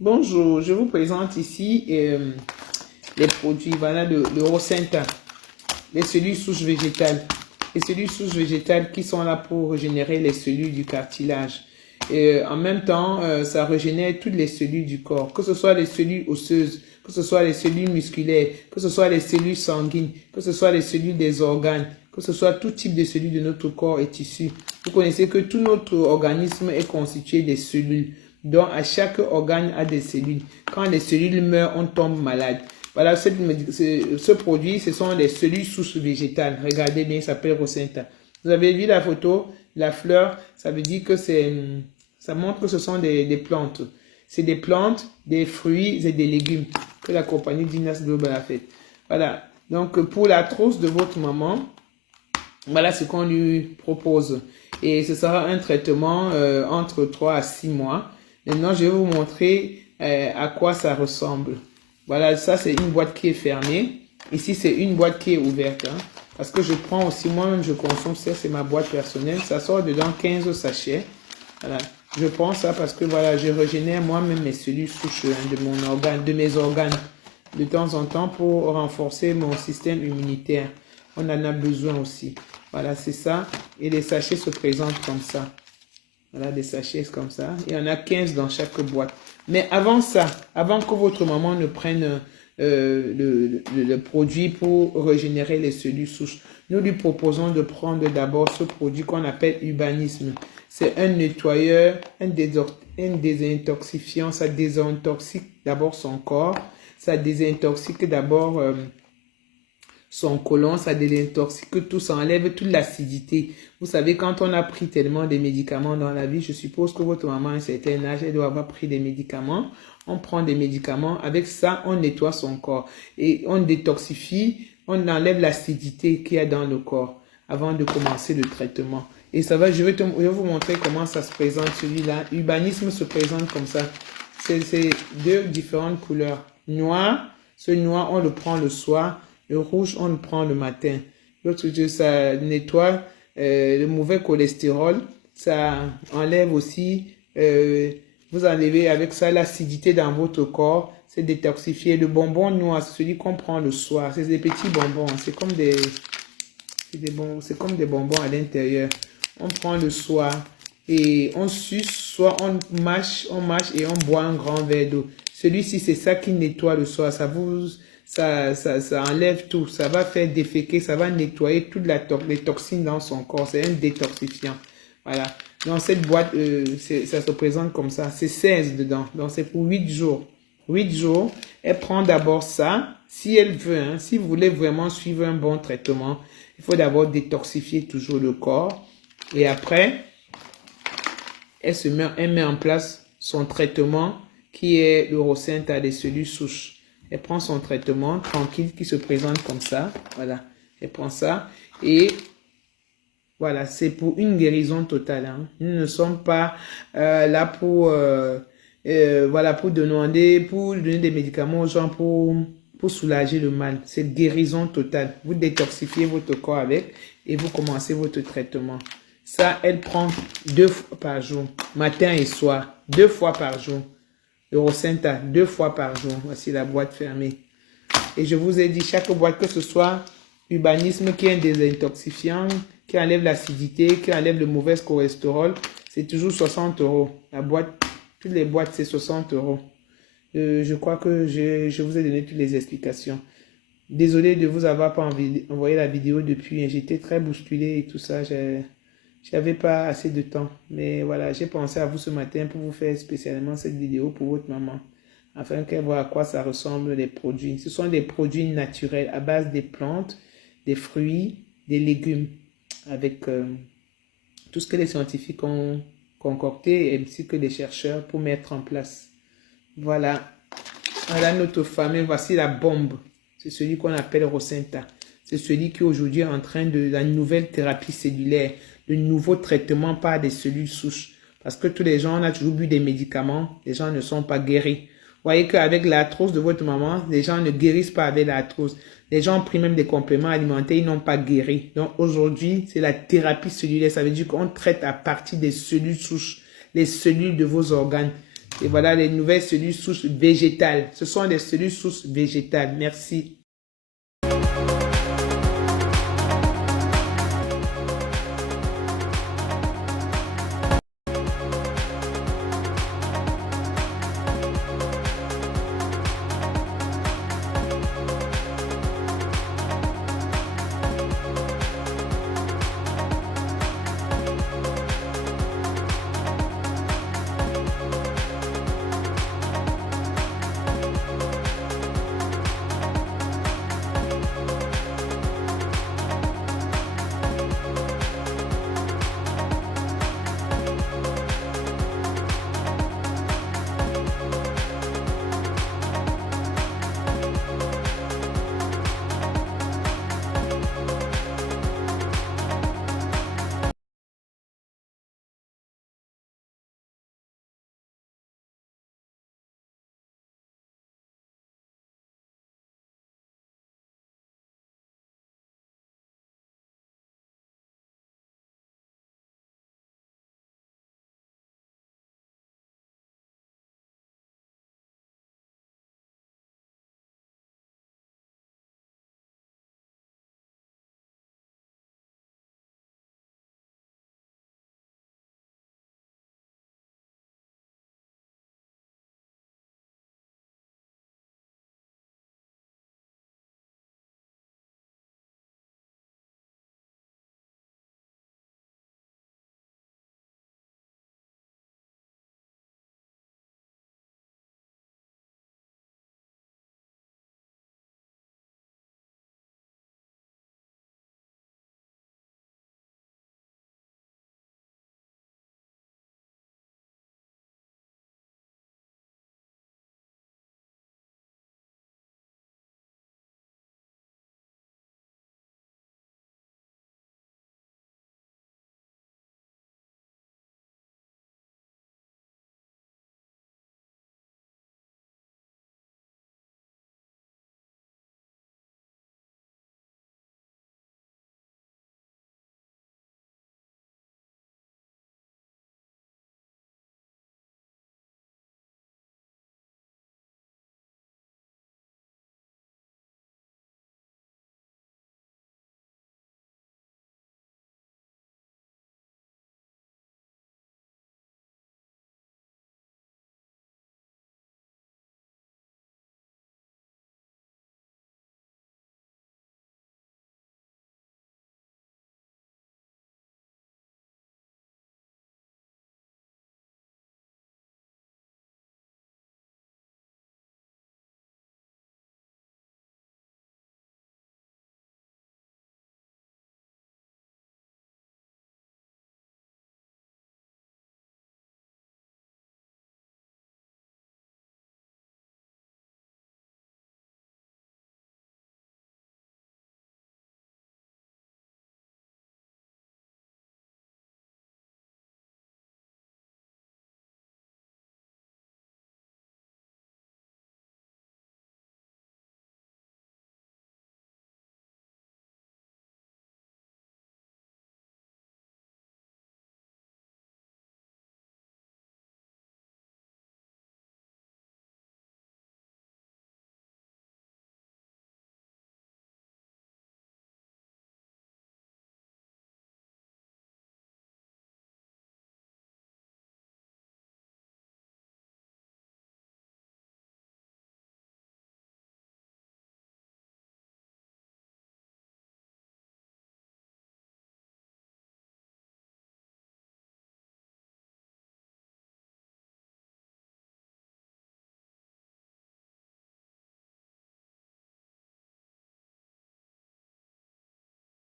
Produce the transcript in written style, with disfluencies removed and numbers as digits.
Bonjour, je vous présente ici les produits. Voilà le Rosenta, les cellules souches végétales. Les cellules souches végétales qui sont là pour régénérer les cellules du cartilage. En même temps, ça régénère toutes les cellules du corps, que ce soit les cellules osseuses, que ce soit les cellules musculaires, que ce soit les cellules sanguines, que ce soit les cellules des organes, que ce soit tout type de cellules de notre corps et tissus. Vous connaissez que tout notre organisme est constitué des cellules. Donc, à chaque organe a des cellules. Quand les cellules meurent, on tombe malade. Voilà, ce produit, ce sont les cellules souches végétales. Regardez bien, il s'appelle Rosenta. Vous avez vu la photo, la fleur, ça veut dire que ça montre que ce sont des plantes. C'est des plantes, des fruits et des légumes que la compagnie Dinas Global a fait. Voilà. Donc, pour l'arthrose de votre maman, voilà ce qu'on lui propose. Et ce sera un traitement entre 3 à 6 mois. Maintenant, je vais vous montrer à quoi ça ressemble. Voilà, ça c'est une boîte qui est fermée. Ici, c'est une boîte qui est ouverte. Hein, parce que je prends aussi, moi-même, je consomme ça, c'est ma boîte personnelle. Ça sort dedans 15 sachets. Voilà. Je prends ça parce que voilà, je régénère moi-même mes cellules souches de mon organe, de mes organes de temps en temps pour renforcer mon système immunitaire. On en a besoin aussi. Voilà, c'est ça. Et les sachets se présentent comme ça. Voilà, des sachets comme ça. Il y en a 15 dans chaque boîte. Mais avant ça, avant que votre maman ne prenne le produit pour régénérer les cellules souches, nous lui proposons de prendre d'abord ce produit qu'on appelle Urbanisme. C'est un nettoyeur, un désintoxifiant. Ça désintoxique d'abord son corps. Ça désintoxique d'abord son côlon, ça désintoxique tout, ça enlève toute l'acidité. Vous savez, quand on a pris tellement de médicaments dans la vie, je suppose que votre maman à un certain âge, elle doit avoir pris des médicaments. On prend des médicaments, avec ça, on nettoie son corps. Et on détoxifie, on enlève l'acidité qu'il y a dans le corps avant de commencer le traitement. Et ça va, je vais vous montrer comment ça se présente, celui-là. Urbanisme se présente comme ça. C'est deux différentes couleurs. Noir, ce noir, on le prend le soir. Le rouge, on le prend le matin. L'autre, ça nettoie le mauvais cholestérol. Ça enlève aussi, vous enlevez avec ça l'acidité dans votre corps. C'est détoxifié. Le bonbon noir, c'est celui qu'on prend le soir. C'est des petits bonbons. C'est comme c'est comme des bonbons à l'intérieur. On prend le soir et on suce, soit on mâche et on boit un grand verre d'eau. Celui-ci, c'est ça qui nettoie le soir. Ça enlève tout. Ça va faire déféquer, ça va nettoyer toutes les toxines dans son corps. C'est un détoxifiant. Voilà. Dans cette boîte, ça se présente comme ça. C'est 16 dedans. Donc, c'est pour 8 jours. 8 jours. Elle prend d'abord ça. Si elle veut, hein, si vous voulez vraiment suivre un bon traitement, il faut d'abord détoxifier toujours le corps. Et après, elle met en place son traitement qui est le Rosenta des cellules souches. Elle prend son traitement tranquille qui se présente comme ça. Voilà. Elle prend ça et voilà, c'est pour une guérison totale. Hein. Nous ne sommes pas là voilà, pour donner des médicaments aux gens pour soulager le mal. C'est guérison totale. Vous détoxifiez votre corps avec et vous commencez votre traitement. Ça, elle prend 2 fois par jour, matin et soir, 2 fois par jour. Le Rosenta, 2 fois par jour. Voici la boîte fermée. Et je vous ai dit, chaque boîte, que ce soit Urbanisme qui est un désintoxifiant, qui enlève l'acidité, qui enlève le mauvais cholestérol, c'est toujours 60 €. La boîte, toutes les boîtes, c'est 60 €. Je crois que je vous ai donné toutes les explications. Désolé de vous avoir pas envoyé la vidéo depuis. J'étais très bousculé et tout ça. J'avais pas assez de temps. Mais voilà, j'ai pensé à vous ce matin pour vous faire spécialement cette vidéo pour votre maman. Afin qu'elle voit à quoi ça ressemble les produits. Ce sont des produits naturels à base des plantes, des fruits, des légumes. Avec tout ce que les scientifiques ont concocté ainsi que les chercheurs pour mettre en place. Voilà. Voilà notre fameux. Voici la bombe. C'est celui qu'on appelle Rosenta. C'est celui qui aujourd'hui est en train de la nouvelle thérapie cellulaire, le nouveau traitement par des cellules souches. Parce que tous les gens, on a toujours bu des médicaments, les gens ne sont pas guéris. Vous voyez qu'avec l'arthrose de votre maman, les gens ne guérissent pas avec l'arthrose. Les gens ont pris même des compléments alimentaires, ils n'ont pas guéri. Donc aujourd'hui, c'est la thérapie cellulaire. Ça veut dire qu'on traite à partir des cellules souches, les cellules de vos organes. Et voilà les nouvelles cellules souches végétales. Ce sont des cellules souches végétales. Merci.